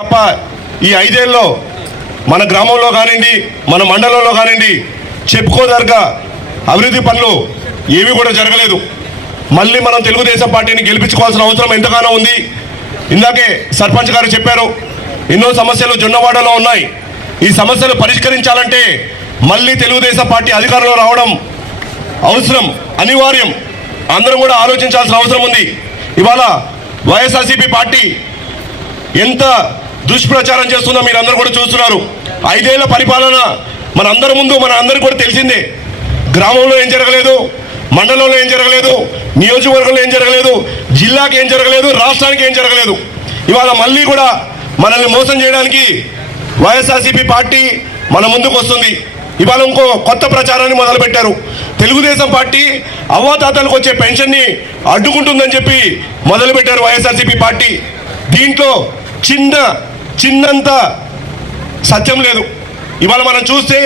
తప్ప ఈ ఐదేళ్ళలో మన గ్రామంలో కానివ్వండి మన మండలంలో కానివ్వండి చెప్పుకోదగ్గ అభివృద్ధి పనులు ఏవి కూడా జరగలేదు. మళ్ళీ మనం తెలుగుదేశం పార్టీని గెలిపించుకోవాల్సిన అవసరం ఎంతగానో ఉంది. ఇందాకే సర్పంచ్ గారు చెప్పారు ఎన్నో సమస్యలు జొన్నవాడలో ఉన్నాయి. ఈ సమస్యలు పరిష్కరించాలంటే మళ్ళీ తెలుగుదేశం పార్టీ అధికారంలో రావడం అవసరం అనివార్యం. అందరం కూడా ఆలోచించాల్సిన అవసరం ఉంది. ఇవాళ వైఎస్ఆర్సీపీ పార్టీ ఎంత దుష్ప్రచారం చేస్తుందో మీరందరూ కూడా చూస్తున్నారు. ఐదేళ్ళ పరిపాలన మన అందరి ముందు మన అందరికి కూడా తెలిసిందే. గ్రామంలో ఏం జరగలేదు మండలంలో ఏం జరగలేదు నియోజకవర్గంలో ఏం జరగలేదు జిల్లాకి ఏం జరగలేదు రాష్ట్రానికి ఏం జరగలేదు. ఇవాళ మళ్ళీ కూడా మనల్ని మోసం చేయడానికి వైఎస్ఆర్సీపీ పార్టీ మన ముందుకు వస్తుంది. ఇవాళ ఇంకో కొత్త ప్రచారాన్ని మొదలుపెట్టారు. తెలుగుదేశం పార్టీ అవ్వాతాతలకు వచ్చే పెన్షన్ని అడ్డుకుంటుందని చెప్పి మొదలుపెట్టారు వైఎస్ఆర్సీపీ పార్టీ. దీంట్లో చిన్న చిన్నంత సత్యం లేదు. ఇవాళ మనం చూస్తే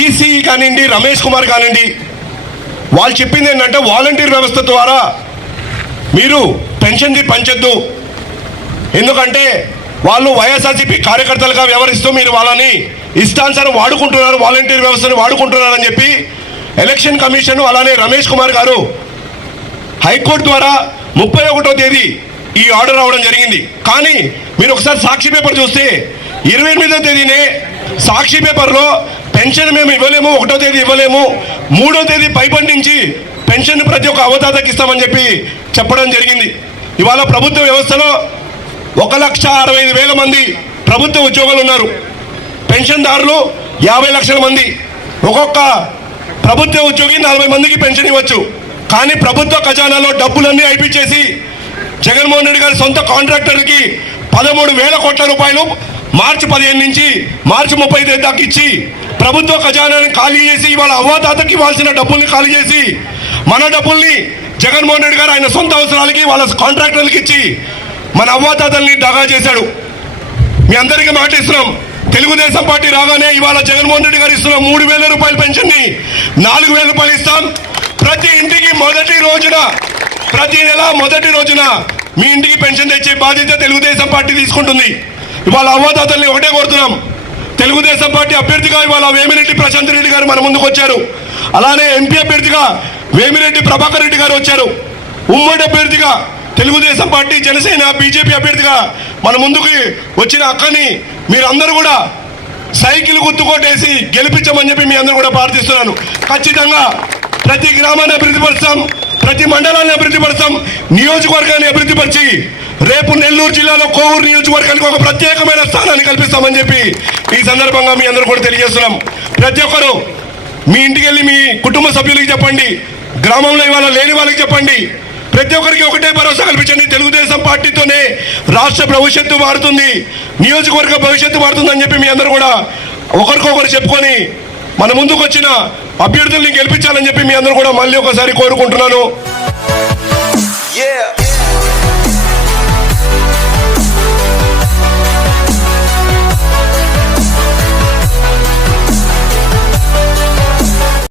ఈసీ కానివ్వండి రమేష్ కుమార్ కానివ్వండి వాళ్ళు చెప్పింది ఏంటంటే వాలంటీర్ వ్యవస్థ ద్వారా మీరు పెన్షన్ది పంచొద్దు. ఎందుకంటే వాళ్ళు వైఎస్ఆర్సీపీ కార్యకర్తలుగా వ్యవహరిస్తూ మీరు వాళ్ళని ఇష్టానుసారం వాడుకుంటున్నారు వాలంటీర్ వ్యవస్థను వాడుకుంటున్నారని చెప్పి ఎలక్షన్ కమిషన్ అలానే రమేష్ కుమార్ గారు హైకోర్టు ద్వారా ముప్పై ఒకటో తేదీ ఈ ఆర్డర్ రావడం జరిగింది. కానీ మీరు ఒకసారి సాక్షి పేపర్ చూస్తే ఇరవై ఎనిమిదో తేదీనే సాక్షి పేపర్లో పెన్షన్ మేము ఇవ్వలేము ఒకటో తేదీ ఇవ్వలేము మూడో తేదీ పైపడి పెన్షన్ ప్రతి ఒక్క అవతాతకి ఇస్తామని చెప్పి చెప్పడం జరిగింది. ఇవాళ ప్రభుత్వ వ్యవస్థలో ఒక లక్ష అరవై ఐదు వేల మంది ప్రభుత్వ ఉద్యోగులు ఉన్నారు. పెన్షన్దారులు యాభై లక్షల మంది. ఒక్కొక్క ప్రభుత్వ ఉద్యోగి నలభై మందికి పెన్షన్ ఇవ్వచ్చు. కానీ ప్రభుత్వ ఖజానాలో డబ్బులన్నీ అయిపించేసి జగన్మోహన్ రెడ్డి గారి సొంత కాంట్రాక్టర్కి పదమూడు వేల కోట్ల రూపాయలు మార్చి పదిహేను నుంచి మార్చి ముప్పై తేదీ దాకా ఇచ్చి ప్రభుత్వ ఖజానాన్ని ఖాళీ చేసి ఇవాళ అవ్వాతాతకి ఇవ్వాల్సిన డబ్బుల్ని ఖాళీ చేసి మన డబ్బుల్ని జగన్మోహన్ రెడ్డి గారు ఆయన సొంత అవసరాలకి వాళ్ళ కాంట్రాక్టర్లకి ఇచ్చి మన అవ్వాతాతల్ని దగా చేశాడు. మీ అందరికీ మాట ఇస్తున్నాం. తెలుగుదేశం పార్టీ రాగానే ఇవాళ జగన్మోహన్ రెడ్డి గారు ఇస్తున్న మూడు వేల రూపాయల పెన్షన్ని నాలుగు వేల రూపాయలు ఇస్తాం. ప్రతి ఇంటికి మొదటి రోజున ప్రతి నెల మొదటి రోజున మీ ఇంటికి పెన్షన్ తెచ్చే బాధ్యత తెలుగుదేశం పార్టీ తీసుకుంటుంది. ఇవాళ అవ్వదాతల్ని ఒకటే కోరుతున్నాం. తెలుగుదేశం పార్టీ అభ్యర్థిగా ఇవాళ వేమిరెడ్డి ప్రశాంత్ రెడ్డి గారు మన ముందుకు వచ్చారు. అలానే ఎంపీ అభ్యర్థిగా వేమిరెడ్డి ప్రభాకర్ రెడ్డి గారు వచ్చారు. ఉమ్మడి అభ్యర్థిగా తెలుగుదేశం పార్టీ జనసేన బీజేపీ అభ్యర్థిగా మన ముందుకి వచ్చిన అక్కని మీరందరూ కూడా సైకిల్ గుర్తుకోటేసి గెలిపించమని చెప్పి మీ అందరూ కూడా ప్రార్థిస్తున్నాను. ఖచ్చితంగా ప్రతి గ్రామాన్ని అభివృద్ధి పరుస్తాం. ప్రతి మండలాన్ని అభివృద్ధి పడతాం నియోజకవర్గాన్ని అభివృద్ధి పరిచి రేపు నెల్లూరు జిల్లాలో కోవూరు నియోజకవర్గానికి ఒక ప్రత్యేకమైన స్థానాన్ని కల్పిస్తామని చెప్పి ఈ సందర్భంగా మీ అందరూ కూడా తెలియజేస్తున్నాం. ప్రతి ఒక్కరూ మీ ఇంటికి వెళ్ళి మీ కుటుంబ సభ్యులకి చెప్పండి. గ్రామంలో ఇవాళ లేని వాళ్ళకి చెప్పండి. ప్రతి ఒక్కరికి ఒకటే భరోసా కల్పించండి. తెలుగుదేశం పార్టీతోనే రాష్ట్ర భవిష్యత్తు మారుతుంది. నియోజకవర్గ భవిష్యత్తు మారుతుందని చెప్పి మీ అందరూ కూడా ఒకరికొకరు చెప్పుకొని మన ముందుకు వచ్చిన అభ్యర్థుల్ని గెలిపించాలని చెప్పి మీ అందరూ కూడా మళ్ళీ ఒకసారి కోరుకుంటున్నాను Yeah.